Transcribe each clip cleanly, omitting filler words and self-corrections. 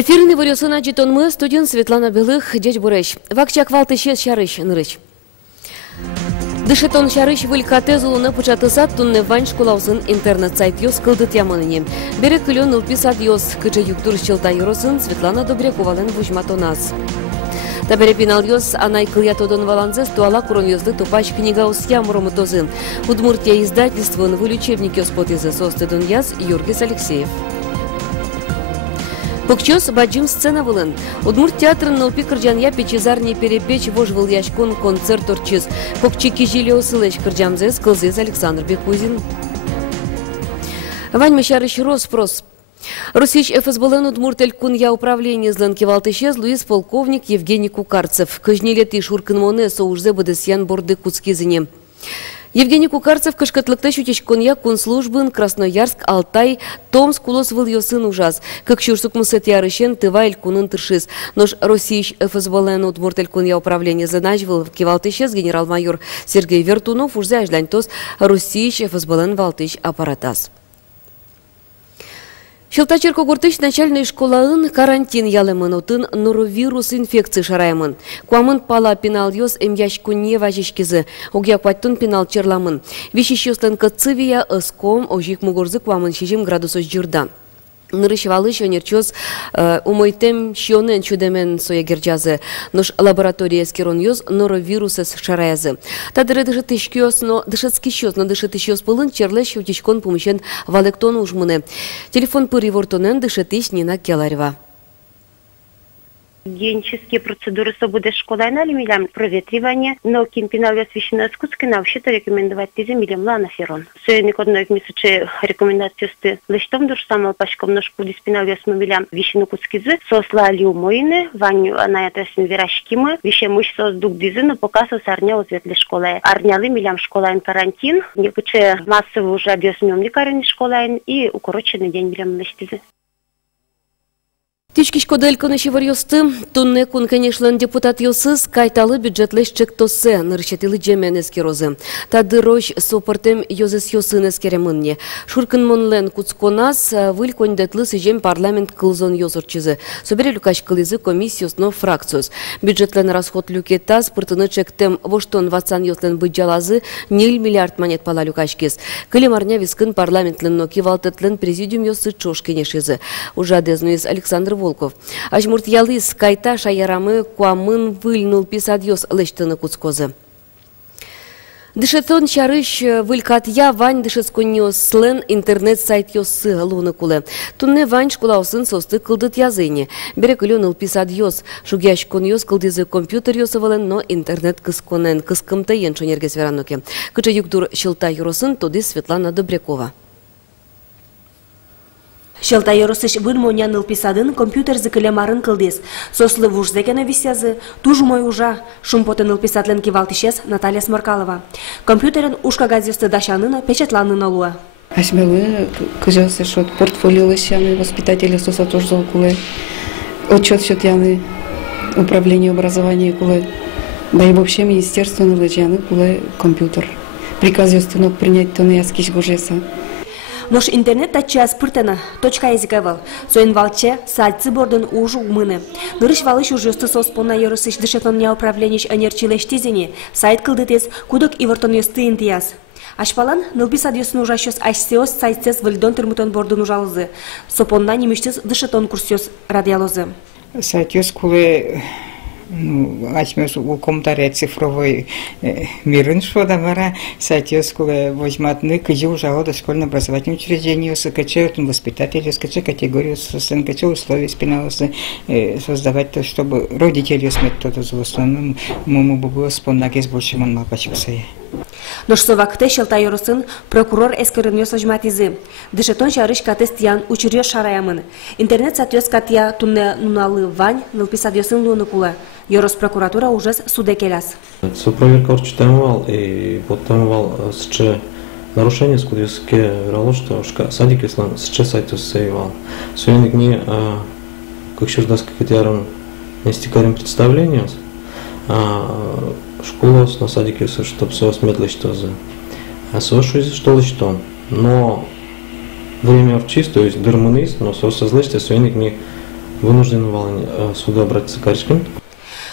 Эфирный вырёсына житонмы студент Светлана Белых, дядь Бурещ. Вакчак валтышес шарыш нырыч. Дышетон шарыш вылькатезулуна пучатысат тунне вань школаусын интернет-сайт ёс кылдыт яманыне. Бере кылён ылписат ёс кыча юктур шылта юросын Светлана Добряковален вужматонас. Табере пинал ёс анай кыльятодон валанзес туала курон ёзды тупач книга усья муромутозын. Удмуртия издательствон в учебник ёс потезы состыдон яз Юргис Алексеев. Пукчос баджим сцена вылын. Удмурт театрын нылпи кырджанья печезарни перепеч вожвыл яшкон концерт орчиз. Пукчи кижили осылыш кырджамзес кылзес Александр Бекузин. Вань мещарыш роспрос. Русич ФСБЛН Удмурт элькун я управление зланки валтышез Луис полковник Евгений Кукарцев. Кыжнилеты шуркын моне соужзе бадысян борды куцкизыне. Евгений Кукарцев кышкатлыкта шутечконья конслужбын Красноярск, Алтай, Томск улос выл ёсын ужас. Как шурсук мусет ярышен тыва элькунын тыршиз. Нож Росич ФСБЛН Удмурт элькун я управление заначвал кивалтышез генерал-майор Сергей Вертунов ужзе ажлянтос Росич ФСБЛН валтыш аппаратас. Шылтачер когуртыш начальной школаын карантин ялымынутын норовирус инфекции шараймын. Куамын пала пинал ёс эмяш кунне важишкизы. Огяк паттун пинал черламын. Вишищёстан кыцывия ыском ожик мугорзы куамын шижим градусос жирдан. Нырышвалы шонерчоз умойтем шионен чудемен соя герджазы. Нож лаборатория скирон ёз норовирусес шараязы. Тадыры дышит ишкёс, но дышит скищёс, но дышит ишёс пылын черлеш утечкон помещен валектон ужмыны. Телефон пыривортонен дышит иш Нина Келарева. Гигиенические процедуры свободы школы налимилям проветривание, но кимпинал освещена скутская вообще-то рекомендовать тиземилям ланаферон. Союзник одной месячи рекомендации сты листом душ самого пачком нож пудиспинал осмобилям вещину куцкизы сосла лиумоины ваню на это смирашкимы вещи муж сос дуг дизы но показывал арня узветли школы арнялы милям школайн карантин не пуче массово уже объяснём лекарни школайн и укороченный день милям листизы. Тичкиш кодельканы шеварьёсты, тунне кун, конечно, депутат ёсыз, кайталы бюджетлеш чектосе, нырчатылы джемен эскерозы. Тады рош сопортем ёзес ёсын эскеремынне. Шуркын монлен куцконас, выль коньдетлы сыжем парламент кылзон ёсорчызы. Собере люкаш кылызы комиссиосно фракциос. Бюджетлен расход люкетас, пыртыны чектем воштон ватсан ёслен быджалазы, 0 миллиард монет пала люкашкес. Кылемарня вискын парламентлен ноки валтетлен президиум ёсы чошкенешизы. Ужадезнуиз Александр Волков. Ажмурт ялыс кайта шаярамы куамын выльнул писадьёс лештыны куцкозы. Дышетон чарыш вылькатья вань дышесконьёс слен интернет-сайт ёсы луны кулы. Тунне вань школаусын состы кылдыт языне. Берек ылёныл писадьёс. Шугяш коньёс кылдызы компьютер ёсывален, но интернет кысконен кыскымта еншонергес верануке. Кыча юктур шылта юросын тоды Светлана Добрякова. Шелта yorosыш выльмонян ылписадын компьютер зыкылемарын кылдес. Сослы вуж зекена висязы, туж мой ужа, шумпотын ылписатлен кивалтышес Наталья Сморкалова. Компьютерен ушка газёсты дашанына печатланын алуа. Асмелы кыжасы шот портфолио лысяны воспитатели сосатожзал кулы. Отчет счет яны управление образования кулы. Да и вообще министерство лыжяны кулы компьютер. Приказ ёстынок принять тоны яскиш гужеса. Нож интернет тача спыртана, точка языковал. Соин валче, сальцы борден ужу умыны. Нырыш валыш ужёсты соспона yorosыш дышетон не управлениш анерчилештизине, сайт кылдытес, кудок и вортон ёсты интияс. Ашпалан нылписад ёсын ужащёс ашсеос сайтсес выльдон тырмытон бордын ужалызы. Сопонна немиштес дышетон курсёс радиалозы. Сайт ёс кулы Ачмёс у комментария цифровой мирын шода бара, сайтёс кулы возьматны кыжи ужало дошкольное образовательное учреждение, скачают воспитатели, скачают категорию, скачают условия спиналосы, создавать то, чтобы родители смеют то-то в основном, мы бы было споннагез больше ман малпачусая. Нож совакте шелта йоросын прокурор эскерен ёсожматизы. Дышетон шарыш катест ян учурьё шараямын. Интернет сатёс катья тунне нуналы вань нылписад ёсын луны кула. Йорос прокуратура ужас суде келяс. Проверка орчитамывал и подтамывал сче нарушение скудеске рало, что садик ислам сче сайтус сейвал. Сегодня не как чердаска катяром нестикарем представление, школа на садике все, чтобы все сметло что за. А сошу из что лично. Но время чисто, то есть дырманис, но со злости сегодня не вынужден вал суда обратиться к Каричкин.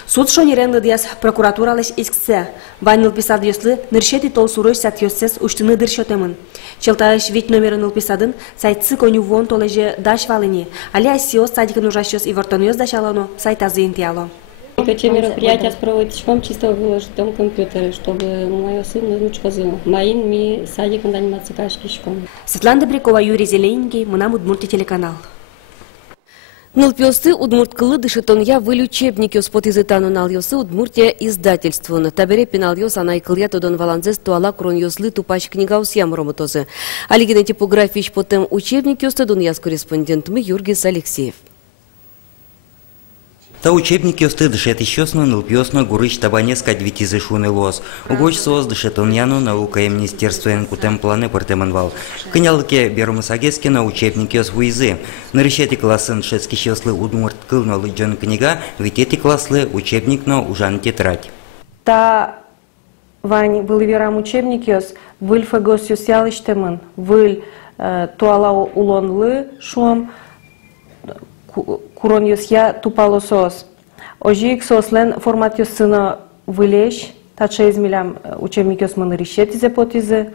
Суд шонерен лыдяс прокуратуралыш исксе. Вайныл писад ёслы ныршети тол сурыш сат ёссес уштыны дыршотемын. Челтаыш вит номерын писадын сайтсы коню вон толеже даш валыни. Али асиос садикын ужащёс и вортонёс дашалоно сайтазы интиало. Эти мероприятия проводить вам чисто выложить в том компьютере, чтобы мой сын внучка знал. Моим ми садиком заниматься кашки школы. Светлана Добрякова, Юрий Зеленский, Мунам Удмуртия телеканал. Нылпёсты Удмурткылы дышетон я выль учебники спот изытану нал ёсы Удмуртия издательствон. Табере пенал ёс анай кылья тодон валанзес туала крон ёслы тупач книга усьям ромотозы. Алигене типографич потом учебник ёсты дон яс корреспондентмы Юргис Алексеев. Та учебники осты дышет ещёсно, нылпёсно, гурыч табане скать витизы шуны лос. Угоч сос дышетон яну наука и министерство кутем планы портеманвал. Конялыке берумысагески на учебники ос вуизы. Нарышети классын шетски щёслы Удмурткыл на лыджон книга, витети класслы учебник на ужан тетрадь. Та вань был верам учебник ос, выль фагос ёсялыштемын, выль туала улонлы шуам, курон ёсья тупалосос. Ожик сослен формат ёсына вылеш, тача измилям учебник ёсмын решети зепотизы.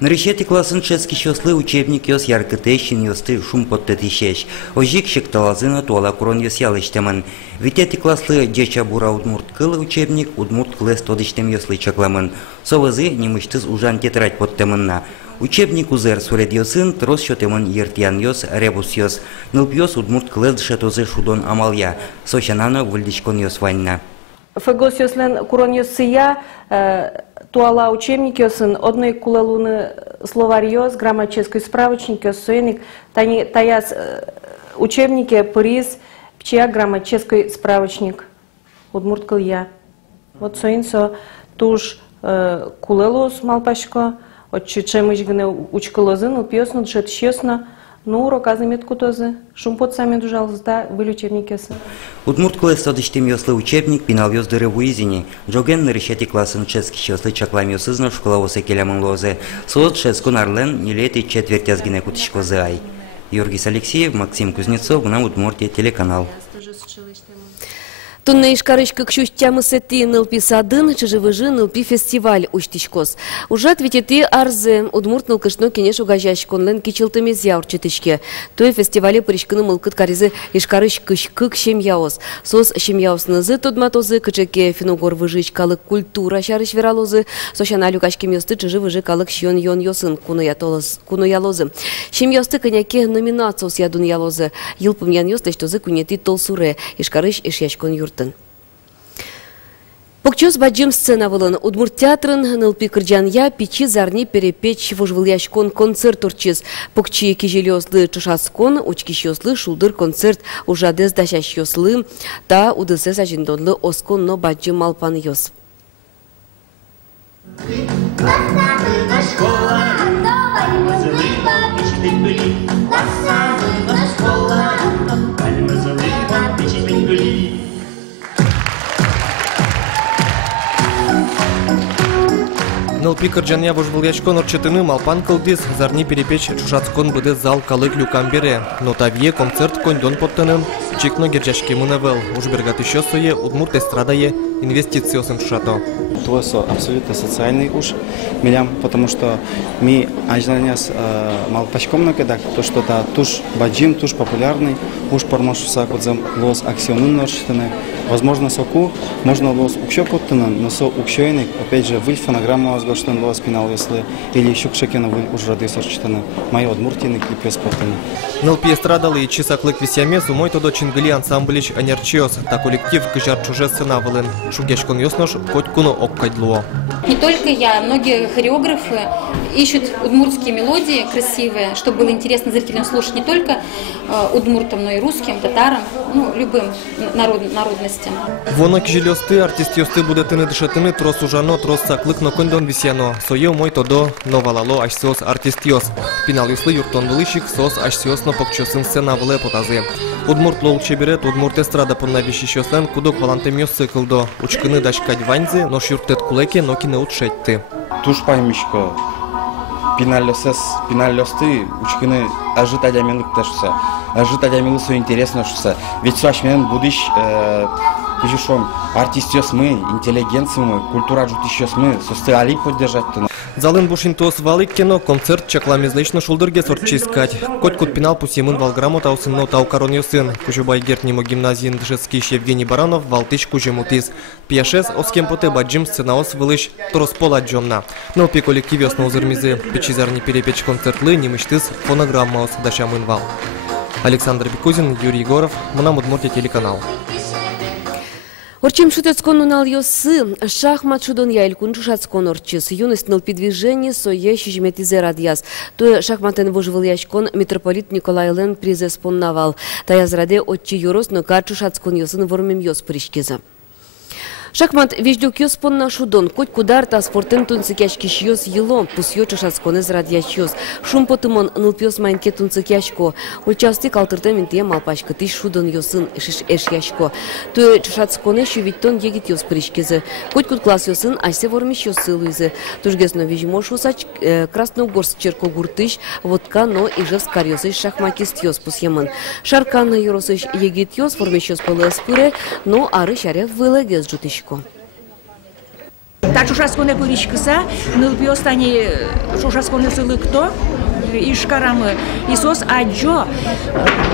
Нарышети классын шетски щёслы учебник ёс яркытещин ёсты шум подтетишеш. Ожик шекталазына туала курон ёсялыштемын. Витети класслы деча бура Удмурткылы учебник, Удмурткылы стодыштем ёслы чакламын. Совызы немыштыз ужан тетрадь подтемынна. Учебник узер суред ёсын, трос шотемын ертиян ёс, ребус ёс. Нылп ёс Удмурткылы дышетозы шудон амаля. Сочанано выльдичкон ёс ваньна. Фагос ёслен курон ёсыя, туала учебник ёсын, одной кулалуны словарь ёс, грамматический справочник ёс, соеник, таяс учебнике приз, пчия грамматический справочник. Удмурткыл я. Вот соинсо туж кулелос малпашко, от чемыч гне учкалозын, упьёсно, дышетщёсно, ну урок азамет кутозы, шумпот сами дужалзда, выль учебник ёсы. Удмурткылы стодыштем ёслы учебник пинал ёс дыры вуизини. Джоген нарышети классын чески щёслы чаклам ёсызно школа осе келямын лозы. Сот шескон арлен нелети четверть язгине кутишкозы ай. Юргис Алексеев, Максим Кузнецов, на Удмуртия телеканал. Тунна ишкарышка кшущтямы сети нылпи садын, чыжывыжы нылпи фестиваль уштишкос. Ужат витети арзе, Удмурт нылкышно кенеш угажащ конлен кичылтымез яурчытышке. Той фестивале пришкыны мылкыт каризы ишкарыш кышкык шемьяос. Сос шемьяос нызы тодматозы, кычеке финогор выжыч калык культура шарыш вералозы, сошана люкашки мёсты чыжывыжы калык шьон йон йосын куноялозы. Шемьяосты коняке номинациос ядун ялозы. Йылпым ян йостыш тозы кунети толсуре, ишкарыш ишяшкон юрт. Покчос баджим сцена вылын. Удмурт театрын нылпи кырджанья пичи зарни перепечь вожвыльяшкон концерт урчиз. Покчи кижелёслы чушаскон, учкищёслы шулдыр концерт ужадез дашащёслы, та удысес ажиндонлы оскон но баджим малпан ёс. Нылпи кырджанья вожвыльячкон орчетыны малпан кылдис, зарни перепечь чушацкон быды зал калык люкам бере. Но тавье концерт кондон поттынын, чикно герчашке мынавел, ужбергат еще сое, Удмурт эстрадае, инвестициосын чушато. Това абсолютно социальный уж милям, потому что мы ажнаняс малпачком накидак, то что та туш баджим, туш популярный, уж пармошуса кодзам лос аксионын норчтыны. Возможно, соку можно лос укщо поттынын, но со укщойник, опять же, выль фонограмма возгоштын лос пинал если, или еще кшекена выль уж рады сорчтыны. Мои одмуртины и пес поттыны. Нылпи эстрадалы и чисаклык висяме сумой тодо чингли ансамблич анерчиос, та коллектив гжар чуже сцена вылын. Шугешкон ёснош, хоть куно оккайдло. Не только я, многие хореографы ищут удмуртские мелодии красивые, чтобы было интересно зрителям слушать не только удмуртам, но и русским, татарам, ну, любым народностям. Вонок жилёсты, артист ёсты будетыны дышетыны, трос ужано, трос саклык, но кондон висяно. Сое мой тодо, новалало, аж сос артист ёс. Пинал юслы юртон вылыщик, сос аж сос, но покчосын сцена вле потазы. Удмурт лол чеберет, Удмурт эстрада понна вещищёслен, кудок валантем ёсы кылдо. Учкыны дашкать ваньзы, но шюртет кулеке, но кине утшетты. Туш паймишко, пинальосты, учкины ажитадямилык ташуса, ажитадямилы все интересно шуса. Ведь суашмен будешь кижушом артистёс мы, интеллигенция мы, культура жутищёс мы, состояли поддержать. Залын бушинтос валик кино концерт чакламезлечно шулдырге сорчискать. Котькут пинал пусимын валграмот аусынно таукарон сын. Кужубай гертнимо гимназиин дышецкий Евгений Баранов валтыш кужемутис. Пьешес оскемпоте баджим сценаос вылыш троспола джомна. Но пи коллективе основ зермизы печизарни перепеч концертлы немыштыс фонограммаос дашамын вал. Александр Бекузин, Юрий Егоров, Мунамудмуртия телеканал. Орчим шутецкон унал йосы, шахмат шудон яйлькун шушацкон орчис, юность нал педвижение сое щежметизе радьяс. То шахматен вожевал яшкон митрополит Николай Лен призес поннавал. Таязраде отчи юрос, но кар шушацкон йосын вормим йос пришкиза. Шахмат веждюк йос понна шудон, коть кудар та спортен тунцикяшкиш йос ело, пус йо чашацкон из радьяш йос. Шум потымон нылпьос майнке тунцикяшко. Ульчасти калтыртем интия малпашка, тиш шудон йосын эш яшко. То чашацконе шувиттон егит йос пришкизе. Коть кут класс йосын айсе вормиш йосы луизе. Тужгесно вижмо шусач Красногорск черкогуртыш, водка но ижевск карьосыш шахматист йос пус яман. Шарканна йоросыш егит йос вормиш йос пылес пыре, но ары шаре вылегез жутыш. Та шушасконе пыришкыса, нылпиостани шушасконе сылыкто, ишкарамы, Исос аджо,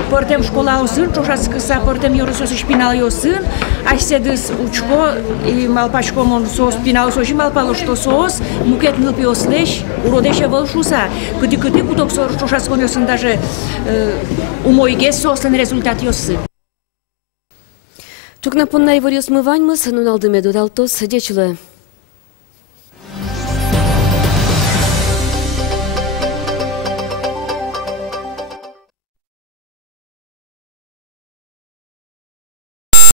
портем школа усын, шушаскыса портем йорысос шпинал йосын, айседыс учко и малпашкомон сос шпинал соши малпало что сос, мукет нылпиослеш, уродеше волшуса, кыды-кыды куток шушасконе йосын даже умойге сослен результат йосы. Чук напоминаю, варьё смывань мы с нулалдыми додалтос дечилы.